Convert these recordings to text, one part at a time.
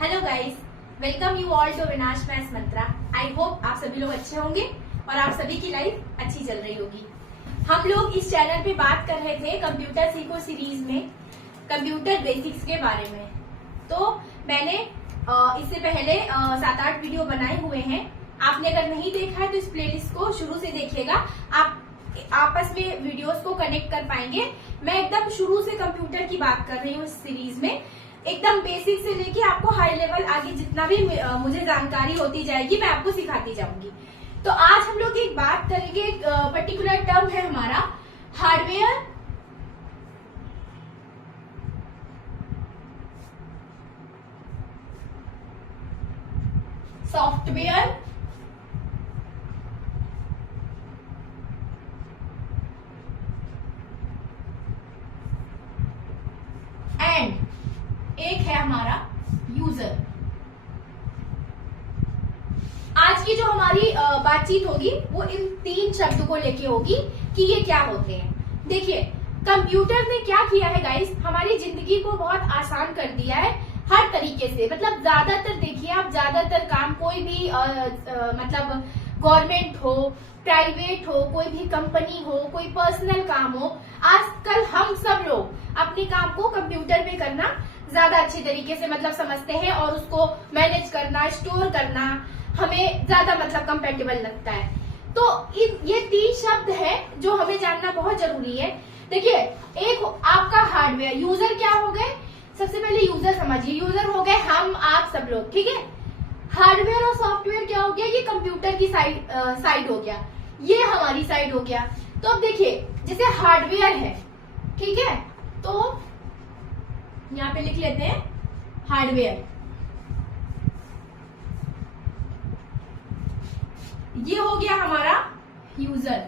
Hello guys, welcome you all to Avinash maths Mantra. I hope आप सभी लोग अच्छे होंगे और आप सभी की लाइफ अच्छी चल रही होगी। हम लोग इस चैनल पे बात कर रहे थे कंप्यूटर सीखो सीरीज में कंप्यूटर बेसिक्स के बारे में। तो मैंने इससे पहले 7-8 वीडियो बनाए हुए हैं। आपने अगर नहीं देखा है तो इस प्लेलिस्ट को शुरू से देखिएगा, आप आपस में वीडियोस को कनेक्ट कर पाएंगे। मैं एकदम शुरू से कंप्यूटर की बात कर रही हूँ इस सीरीज में, एकदम बेसिक से लेके आपको हाई लेवल आगे जितना भी मुझे जानकारी होती जाएगी मैं आपको सिखाती जाऊंगी। तो आज हम लोग एक बात करेंगे, एक पर्टिकुलर टर्म है हमारा हार्डवेयर सॉफ्टवेयर एंड एक है हमारा यूजर। आज की जो हमारी बातचीत होगी वो इन 3 शब्द को लेके होगी कि ये क्या होते हैं। देखिए, कंप्यूटर ने क्या किया है गाइस, हमारी जिंदगी को बहुत आसान कर दिया है हर तरीके से। मतलब ज्यादातर देखिए आप, ज्यादातर काम कोई भी मतलब गवर्नमेंट हो, प्राइवेट हो, कोई भी कंपनी हो, कोई पर्सनल काम हो, आजकल हम सब लोग अपने काम को कंप्यूटर पे करना ज्यादा अच्छे तरीके से मतलब समझते हैं और उसको मैनेज करना, स्टोर करना हमें ज्यादा मतलब कंपेटेबल लगता है। तो ये 3 शब्द है जो हमें जानना बहुत जरूरी है। देखिए, एक आपका हार्डवेयर, यूजर क्या हो गए, सबसे पहले यूजर समझिए। यूजर हो गए हम आप सब लोग, ठीक है। हार्डवेयर और सॉफ्टवेयर क्या हो गया, ये कंप्यूटर की साइड हो गया, ये हमारी साइड हो गया। तो अब देखिए, जैसे हार्डवेयर है, ठीक है, तो यहाँ पे लिख लेते हैं हार्डवेयर। ये हो गया हमारा यूजर।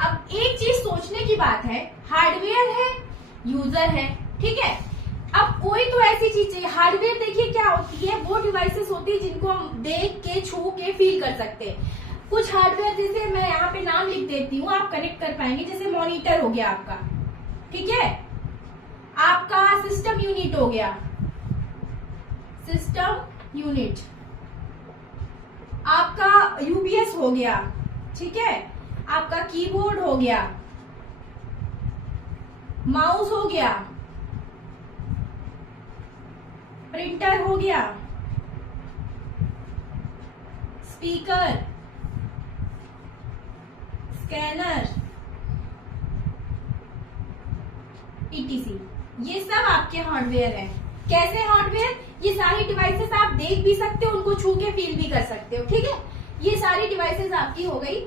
अब एक चीज सोचने की बात है, हार्डवेयर है, यूजर है, ठीक है। अब कोई तो ऐसी चीज चाहिए। हार्डवेयर देखिए क्या होती है, वो डिवाइसेस होती है जिनको हम देख के, छू के फील कर सकते हैं। कुछ हार्डवेयर, जैसे मैं यहाँ पे नाम लिख देती हूँ, आप कनेक्ट कर पाएंगे। जैसे मॉनिटर हो गया आपका, ठीक है, आपका सिस्टम यूनिट हो गया, सिस्टम यूनिट, आपका यूपीएस हो गया, ठीक है, आपका कीबोर्ड हो गया, माउस हो गया, प्रिंटर हो गया, स्पीकर, स्कैनर, ईटीसी, ये सब आपके हार्डवेयर है। कैसे हार्डवेयर, ये सारी डिवाइसेस आप देख भी सकते हो, उनको छू के फील भी कर सकते हो, ठीक है। ये सारी डिवाइसेस आपकी हो गई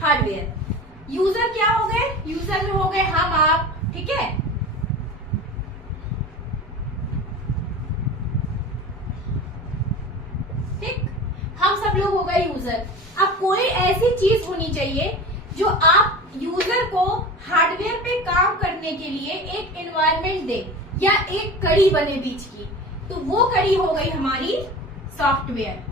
हार्डवेयर। यूजर क्या हो गए, यूजर में हो गए हम आप, ठीक है। ठीक, हम सब लोग हो गए यूजर। अब कोई ऐसी चीज होनी चाहिए जो आप यूजर को हार्डवेयर पे काम करने के लिए एक एनवायरनमेंट दे या एक कड़ी बने बीच की, तो वो कड़ी हो गई हमारी सॉफ्टवेयर।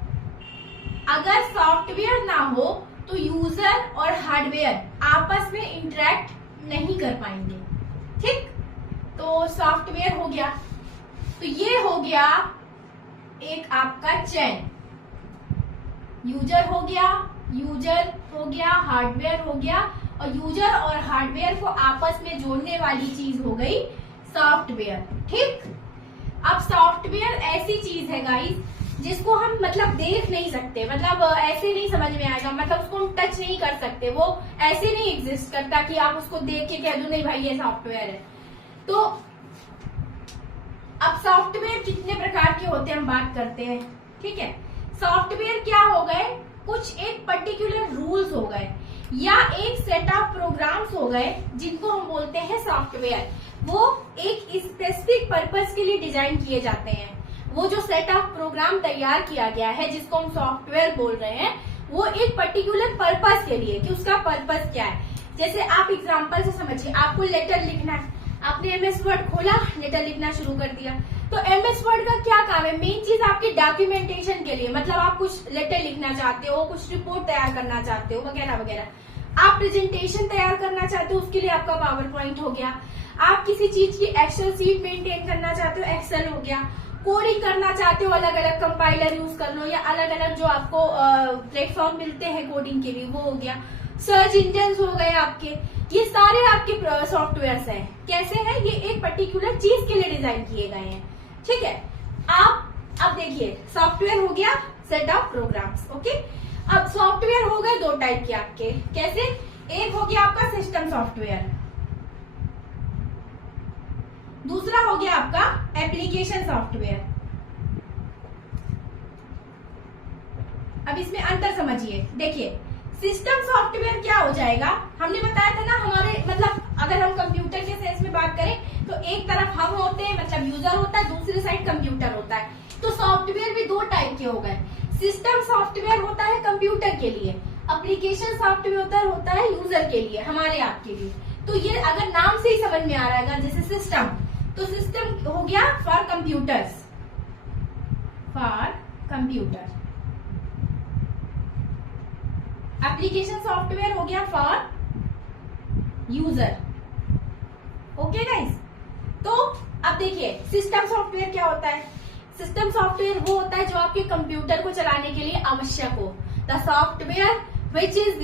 अगर सॉफ्टवेयर ना हो तो यूजर और हार्डवेयर आपस में इंटरेक्ट नहीं कर पाएंगे, ठीक। तो सॉफ्टवेयर हो गया, तो ये हो गया एक आपका चैन। यूजर हो गया, हार्डवेयर हो गया, और यूजर और हार्डवेयर को आपस में जोड़ने वाली चीज हो गई सॉफ्टवेयर, ठीक। अब सॉफ्टवेयर ऐसी चीज है गाइस जिसको हम मतलब देख नहीं सकते, मतलब ऐसे नहीं समझ में आएगा, मतलब उसको हम टच नहीं कर सकते, वो ऐसे नहीं एग्जिस्ट करता कि आप उसको देख के कह दो नहीं भाई ये सॉफ्टवेयर है। तो अब सॉफ्टवेयर कितने प्रकार के होते हैं हम बात करते हैं, ठीक है। सॉफ्टवेयर क्या हो गए, कुछ एक पर्टिकुलर रूल्स हो गए या एक सेट ऑफ प्रोग्राम्स हो गए जिनको हम बोलते हैं सॉफ्टवेयर। वो एक स्पेसिफिक पर्पस के लिए डिजाइन किए जाते हैं। वो जो सेट ऑफ प्रोग्राम तैयार किया गया है जिसको हम सॉफ्टवेयर बोल रहे हैं, वो एक पर्टिकुलर पर्पस के लिए, कि उसका पर्पस क्या है। जैसे आप एग्जांपल से समझिए, आपको लेटर लिखना है, आपने एमएस वर्ड खोला, लेटर लिखना शुरू कर दिया, तो एमएस वर्ड का क्या काम है, मेन चीज आपकी डॉक्यूमेंटेशन के लिए, मतलब आप कुछ लेटर लिखना चाहते हो, कुछ रिपोर्ट तैयार करना चाहते हो, वगैरह वगैरह। आप प्रेजेंटेशन तैयार करना चाहते हो, उसके लिए आपका पावर पॉइंट हो गया। आप किसी चीज की एक्सेल सीट मेंटेन करना चाहते हो, एक्सेल हो गया। कोडिंग करना चाहते हो अलग अलग कंपाइलर यूज कर लो, या अलग अलग जो आपको प्लेटफॉर्म मिलते हैं कोडिंग के लिए वो हो गया, सर्च इंजन हो गए आपके, ये सारे आपके सॉफ्टवेयर हैं। कैसे हैं? ये एक पर्टिकुलर चीज के लिए डिजाइन किए गए हैं, ठीक है। आप अब देखिए सॉफ्टवेयर हो गया सेट ऑफ प्रोग्राम्स, ओके। अब सॉफ्टवेयर हो गए दो टाइप के आपके, कैसे? एक हो गया आपका सिस्टम सॉफ्टवेयर, दूसरा हो गया आपका एप्लीकेशन सॉफ्टवेयर। अब इसमें अंतर समझिए, देखिए सिस्टम सॉफ्टवेयर क्या हो जाएगा, हमने बताया था ना हमारे मतलब अगर हम कंप्यूटर के सेंस में बात करें तो एक तरफ हम होते हैं मतलब यूजर होता है, दूसरी साइड कंप्यूटर होता है। तो सॉफ्टवेयर भी दो टाइप के हो गए, सिस्टम सॉफ्टवेयर होता है कंप्यूटर के लिए, एप्लीकेशन सॉफ्टवेयर होता है यूजर के लिए, हमारे आपके लिए। तो ये अगर नाम से ही समझ में आ रहा है, जैसे सिस्टम, तो सिस्टम हो गया for computers, for computer. Application software हो गया फॉर यूजर, ओके गाइस। तो अब देखिए सिस्टम सॉफ्टवेयर क्या होता है। सिस्टम सॉफ्टवेयर वो होता है जो आपके कंप्यूटर को चलाने के लिए आवश्यक हो, the software which is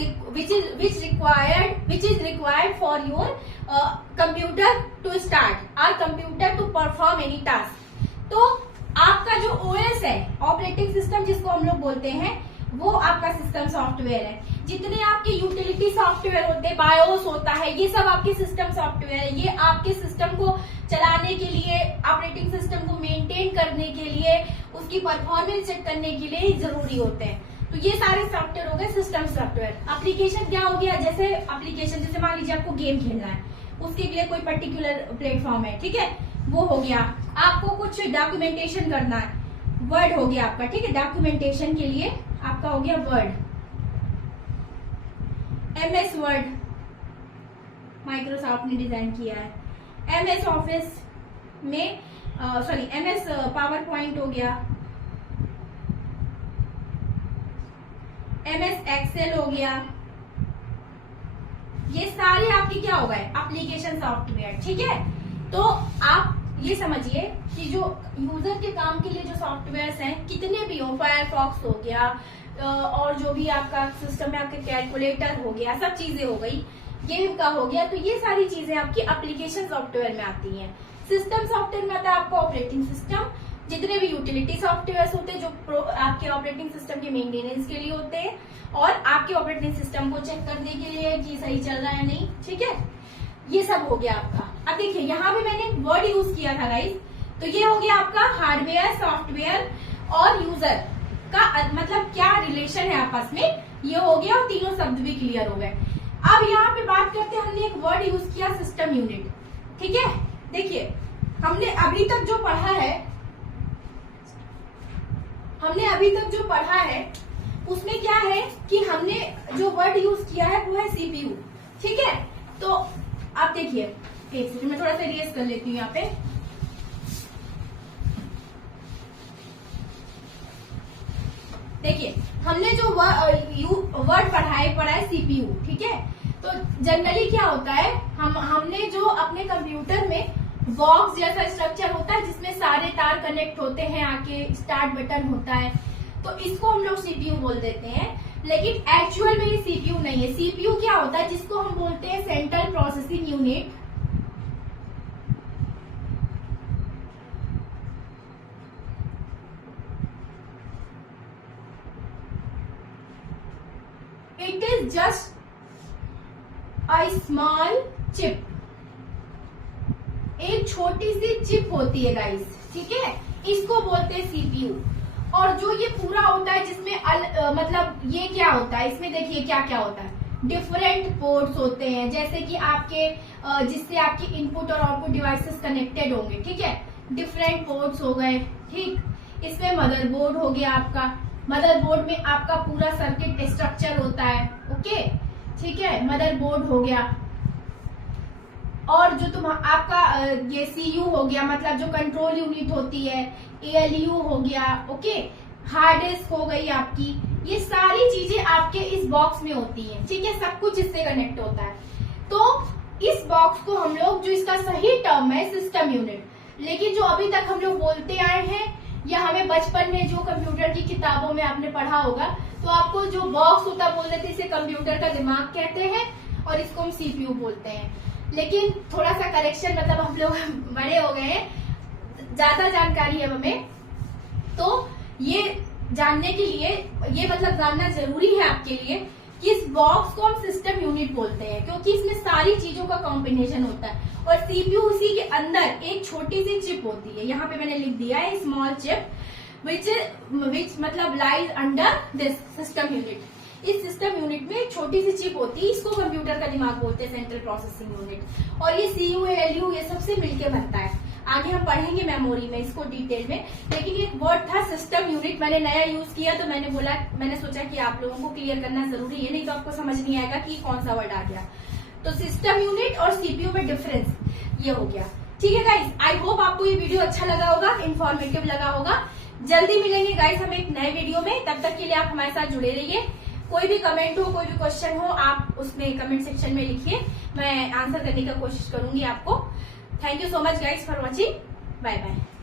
required for your computer to start or computer to perform any task। तो आपका जो OS है, ऑपरेटिंग सिस्टम जिसको हम लोग बोलते हैं, वो आपका सिस्टम सॉफ्टवेयर है। जितने आपके यूटिलिटी सॉफ्टवेयर होते हैं, बायोस होता है, ये सब आपके सिस्टम सॉफ्टवेयर है। ये आपके सिस्टम को चलाने के लिए, ऑपरेटिंग सिस्टम को मेंटेन करने के लिए, उसकी परफॉर्मेंस चेक करने के लिए जरूरी होते हैं। तो ये सारे सॉफ्टवेयर हो गए सिस्टम सॉफ्टवेयर। एप्लीकेशन क्या हो गया, जैसे एप्लीकेशन जैसे मान लीजिए आपको गेम खेलना है, उसके लिए कोई पर्टिकुलर प्लेटफॉर्म है, ठीक है, वो हो गया। आपको कुछ डॉक्यूमेंटेशन करना है, वर्ड हो गया आपका, ठीक है, डॉक्यूमेंटेशन के लिए आपका हो गया वर्ड, MS वर्ड माइक्रोसॉफ्ट ने डिजाइन किया है। MS ऑफिस में MS पावर पॉइंट हो गया, MS एक्सेल हो गया। ये सारे आपके क्या हो गए, एप्लीकेशन सॉफ्टवेयर, ठीक है। तो आप ये समझिए कि जो यूजर के काम के लिए जो सॉफ्टवेयर्स हैं कितने भी हो, फायरफॉक्स हो गया और जो भी आपका सिस्टम में आपके कैलकुलेटर हो गया, सब चीजें हो गई, गेम का हो गया, तो ये सारी चीजें आपकी एप्लीकेशन सॉफ्टवेयर में आती हैं। सिस्टम सॉफ्टवेयर में आता है आपका ऑपरेटिंग सिस्टम, जितने भी यूटिलिटी सॉफ्टवेयर होते हैं जो आपके ऑपरेटिंग सिस्टम के मेंटेनेंस के लिए होते हैं और आपके ऑपरेटिंग सिस्टम को चेक करने के लिए कि सही चल रहा है नहीं, ठीक है, ये सब हो गया आपका। अब देखिए यहाँ पे मैंने वर्ड यूज किया था गाइस, तो ये हो गया आपका हार्डवेयर, सॉफ्टवेयर और यूजर का मतलब क्या रिलेशन है आपस में, ये हो गया और तीनों शब्द भी क्लियर हो गए। अब यहाँ पे बात करते हैं, हमने एक वर्ड यूज किया सिस्टम यूनिट, ठीक है। देखिए हमने अभी तक जो पढ़ा है उसमें क्या है कि हमने जो वर्ड यूज किया है वो है CPU, ठीक है। तो आप देखिए, एक सेकंड मैं थोड़ा सा इरेज कर लेती हूँ यहाँ पे। देखिए हमने जो वर्ड पढ़ा है CPU, ठीक है। तो जनरली क्या होता है, हमने जो अपने कंप्यूटर में बॉक्स जैसा स्ट्रक्चर होता है जिसमें सारे तार कनेक्ट होते हैं, आके स्टार्ट बटन होता है, तो इसको हम लोग CPU बोल देते हैं। लेकिन एक्चुअल में ये CPU नहीं है। CPU क्या होता है, जिसको हम बोलते हैं central processing unit. It is just a small chip, एक छोटी सी चिप होती है गाइस, ठीक है, इसको बोलते हैं CPU। और जो ये पूरा होता है जिसमें मतलब ये क्या होता है, इसमें देखिए क्या क्या होता है, डिफरेंट पोर्ट्स होते हैं, जैसे कि आपके जिससे आपकी इनपुट और आउटपुट डिवाइसेस कनेक्टेड होंगे, ठीक है, डिफरेंट पोर्ट्स हो गए, ठीक। इसमें मदरबोर्ड हो गया आपका, मदरबोर्ड में आपका पूरा सर्किट स्ट्रक्चर होता है, ओके, ठीक है, मदरबोर्ड हो गया। और जो आपका ये CU हो गया, मतलब जो कंट्रोल यूनिट होती है, ALU हो गया, ओके, हार्ड डिस्क हो गई आपकी, ये सारी चीजें आपके इस बॉक्स में होती हैं, ठीक है, सब कुछ इससे कनेक्ट होता है। तो इस बॉक्स को हम लोग, जो इसका सही टर्म है सिस्टम यूनिट, लेकिन जो अभी तक हम लोग बोलते आए हैं या हमें बचपन में जो कंप्यूटर की किताबों में आपने पढ़ा होगा, तो आपको जो बॉक्स होता बोल रहे थे, इसे कंप्यूटर का दिमाग कहते हैं और इसको हम सीपीयू बोलते हैं। लेकिन थोड़ा सा करेक्शन, मतलब हम लोग बड़े हो गए हैं, ज्यादा जानकारी है हमें, तो ये जानने के लिए, ये मतलब जानना जरूरी है आपके लिए कि इस बॉक्स को हम सिस्टम यूनिट बोलते हैं, क्योंकि इसमें सारी चीजों का कॉम्बिनेशन होता है। और सीपीयू उसी के अंदर एक छोटी सी चिप होती है, यहाँ पे मैंने लिख दिया है स्मॉल चिप, विच मतलब lies under this system unit. इस सिस्टम यूनिट में एक छोटी सी चिप होती है, इसको कंप्यूटर का दिमाग बोलते हैं, सेंट्रल प्रोसेसिंग यूनिट। और ये सीयू, एलयू, ये सबसे मिलके बनता है। आगे हम पढ़ेंगे मेमोरी में इसको डिटेल में, लेकिन एक वर्ड था सिस्टम यूनिट, मैंने नया यूज किया तो मैंने सोचा कि आप लोगों को क्लियर करना जरूरी है, नहीं तो आपको समझ नहीं आएगा कि कौन सा वर्ड आ गया। तो सिस्टम यूनिट और सीपीयू में डिफरेंस ये हो गया। ठीक है गाइस, आई होप आपको ये वीडियो अच्छा लगा होगा, इन्फॉर्मेटिव लगा होगा। जल्दी मिलेंगे गाइस हम एक नए वीडियो में, तब तक के लिए आप हमारे साथ जुड़े रहिए। कोई भी कमेंट हो, कोई भी क्वेश्चन हो, आप उसमें कमेंट सेक्शन में लिखिए, मैं आंसर करने का कोशिश करूंगी आपको। Thank you so much guys for watching, bye bye.